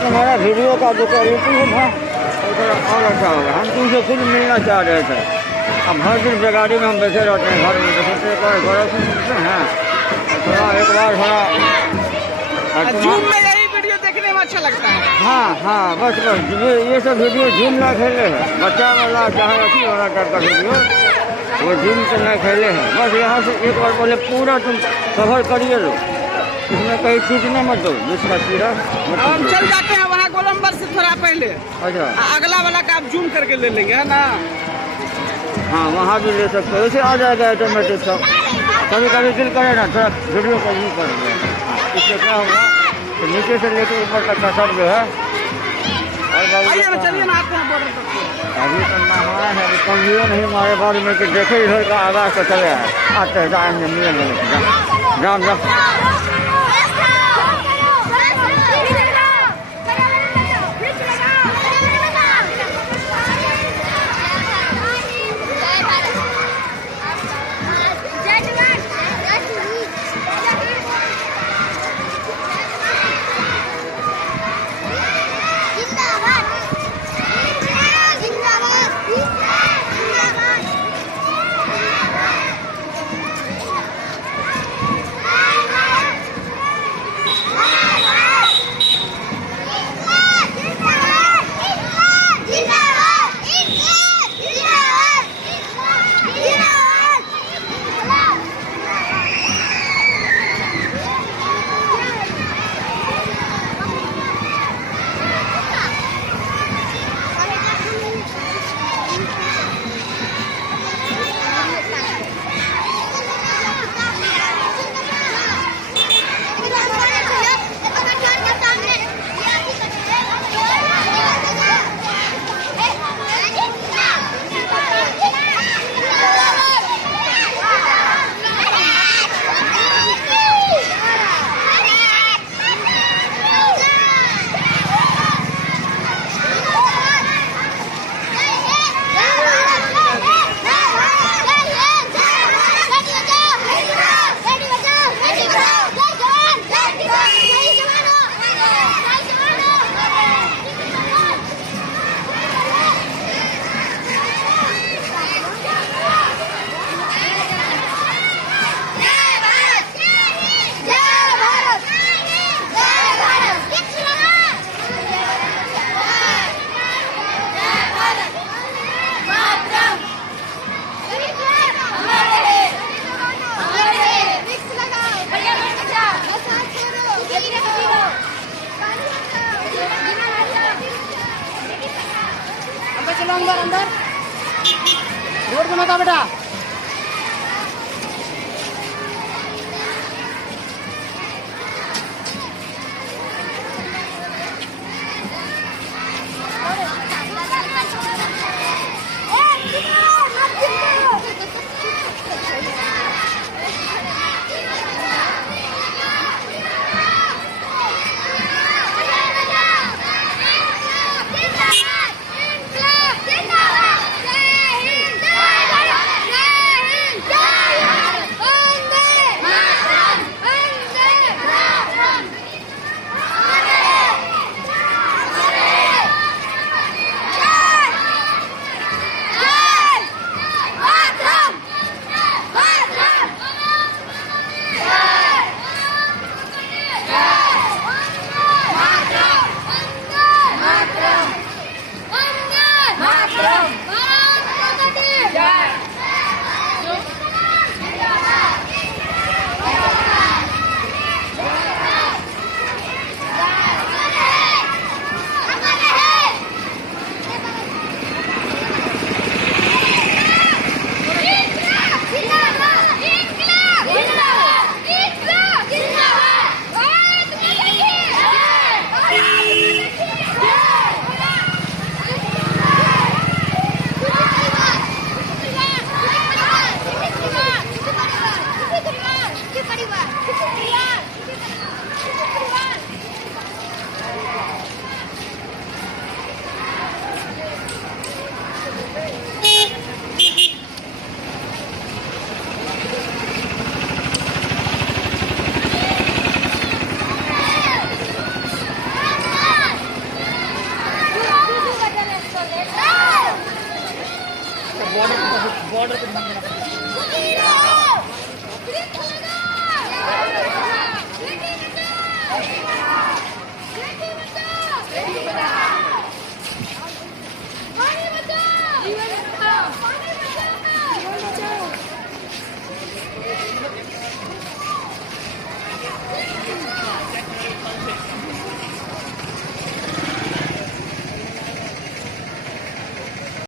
तुम्हारा वीडियो का जो क्वालिटी है ना वो थोड़ा और अच्छा होगा। हम तुमसे खुद मिलना चाह रहे थे। अब हर दिन गाड़ी में हम बैठे रहते हैं घर में, तो सोचते एक बार घर से मिलते हैं थोड़ा, एक बार थोड़ा जूम में यही वीडियो देखने में अच्छा लगता है। हाँ हाँ, बस ये सब वीडियो जूम ना खेले हैं, बच्चा वाला चाहे अथी वाला टाइप का वीडियो, वो जूम से ना खेले हैं। बस यहाँ से एक बार पहले पूरा तुम कवर करिए लो, इसमें कहीं छूटने मत दो, जिसका कीड़ा हम चल जाते हैं वहाँ गोलम्बर से थोड़ा पहले। अच्छा, अगला वाला का आप जूम करके ले लेंगे, है ना? हाँ वहाँ भी ले सकते हो, वैसे आ जाएगा ऑटोमेटिक सब। कभी कभी दिल करे ना थोड़ा वीडियो का यूज करेंगे, इससे क्या होगा तो नीचे से लेकर ऊपर तक का सब जो है। और चलिए ना, आते हैं बॉर्डर तक। अभी तो हमारा है, अभी कमियों नहीं हमारे बारे में कि देखे इधर का आवाज़ तो चले आए, आते हैं जाएंगे मिलेंगे, जाम जाम। अंदर अंदर रोड में मत आ बेटा। रेडी हो गया